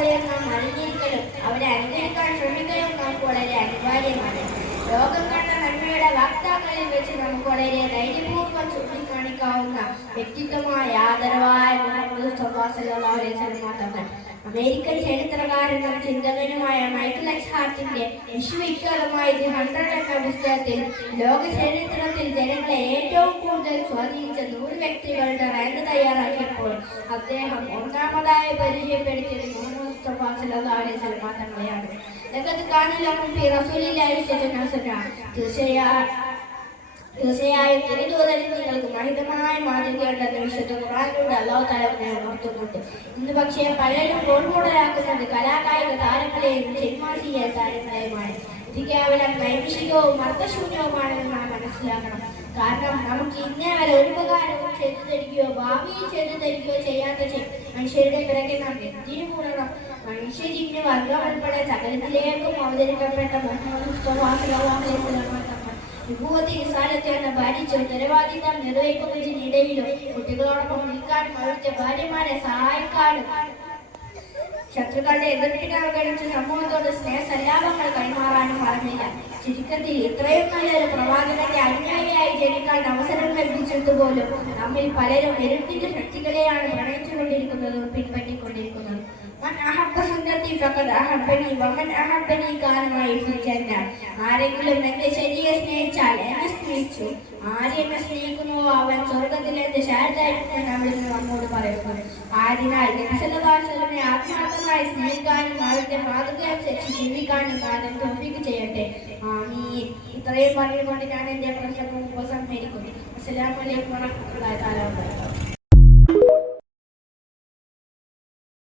വക്താക്കളെയും നാം അറിഞ്ഞിരിക്കലും അവരെ അനുകരിക്കാൻ ശ്രമിക്കലും നമുക്ക് വളരെ അനിവാര്യമാണ്. ലോകം കണ്ട നന്മയുടെ വക്താക്കളിൽ വെച്ച് നമുക്ക് വളരെ ധൈര്യപൂർവ്വം ചൂണ്ടിക്കാണിക്കാവുന്ന വ്യക്തിത്വമായ ആദരവായ മുഹമ്മദ് മുസ്തഫ സല്ലല്ലാഹു അലൈഹി വസല്ലം തങ്ങൾ. അമേരിക്കൻ ചരിത്രകാരനും ചിന്തകനുമായ മൈക്കൽ എച്ച് ഹാർട്ടിന്റെ വിശ്വവിഖ്യാതമായ ദി 100 എന്ന പുസ്തകത്തിൽ ലോക ചരിത്രത്തിൽ ജനങ്ങളെ ഏറ്റവും കൂടുതൽ സ്വാധീനിച്ച 100 വ്യക്തികളുടെ റാങ്ക് തയ്യാറാക്കിയപ്പോൾ അദ്ദേഹം ഒന്നാമതായി പരിചയപ്പെടുത്തിയത് മുഹമ്മദ് മുസ്തഫ സല്ലല്ലാഹു അലൈഹി വസല്ലം തങ്ങളെയാണ്. തീർച്ചയായും തിരുദൂതരിൽ നിങ്ങൾക്ക് മഹിതമായ മാതൃകയുണ്ടെന്ന് വിശുദ്ധ ഖുർആനിലൂടെ അല്ലാഹു തആല ഉണർത്തുന്നുണ്ട്. ഇന്ന് പക്ഷേ പലരും റോൾ മോഡലാക്കുന്നത് കലാകായിക താരങ്ങളെയും സിനിമാ താരങ്ങളെയുമാണ്. ഇത് കേവലം നൈമിഷികവും അർത്ഥശൂന്യവുമാണെന്ന് നാം മനസ്സിലാക്കണം. കാരണം നമുക്ക് ഇന്നേ വരെ ഒരു ഉപകാരവും ചെയ്തു തരികയോ ഭാവിയിൽ ചെയ്തു തരികയോ ചെയ്യാത്ത മനുഷ്യരുടെ പിറകെ നാം എന്തിനു കൂടണം? മനുഷ്യജിന് വർഗം ഉൾപ്പെടെ സകലത്തിലേക്കും അവതരിക്കപ്പെട്ട മുഹമ്മദ് മുസ്തഫ സല്ലല്ലാഹു അലൈഹി വസല്ലം വിഭൂതി നിസാരത്തെ ഭാരിച്ച ഉത്തരവാദിത്തം നിർവഹിക്കുന്നതിനിടയിലും കുട്ടികളോടൊപ്പം നിൽക്കാനും അവിടുത്തെ ഭാര്യമാരെ സഹായിക്കാനും ശത്രുക്കളുടെ എതിർപ്പിനെ അവഗണിച്ച് സമൂഹത്തോട് സ്നേഹസല്ലാപങ്ങൾ കൈമാറാനും പറഞ്ഞില്ല. ചുരുക്കത്തിൽ ഇത്രയും നല്ലൊരു പ്രവാചകന്റെ അനുയായിയായി ജനിക്കാൻ അവസരം ലഭിച്ചിട്ടുപോലും നമ്മിൽ പലരും എരുത്തിന്റെ ശക്തികളെയാണ് പ്രണയിച്ചുകൊണ്ടിരിക്കുന്നതും പിൻപറ്റിക്കൊണ്ടിരിക്കുന്നതും. ആരെങ്കിലും എന്റെ ശരിയെ സ്നേഹിച്ചാൽ എന്നെ സ്നേഹിച്ചു, ആരെന്നെ സ്നേഹിക്കുന്നുവോ അവൻ സ്വർഗത്തിൽ എന്റെ ഷാരദായിരിക്കും നമ്മോട് പറയുന്നു. ആയതിനാൽ നബിസല്ലല്ലാഹു ആത്മാർത്ഥമായി സ്നേഹിക്കാനും അവരുടെ മാതൃകയനുസരിച്ച് ജീവിക്കാനും നാഥൻ തൗഫീഖ് ചെയ്യട്ടെ. ആമീൻ. ഇത്രയും പറഞ്ഞുകൊണ്ട് ഞാൻ എന്റെ പ്രസംഗം ഉപസംഹരിക്കുന്നു. അസ്സലാമു അലൈക്കും വറഹ്മത്തുള്ളാഹി തആല വബറകാതുഹു.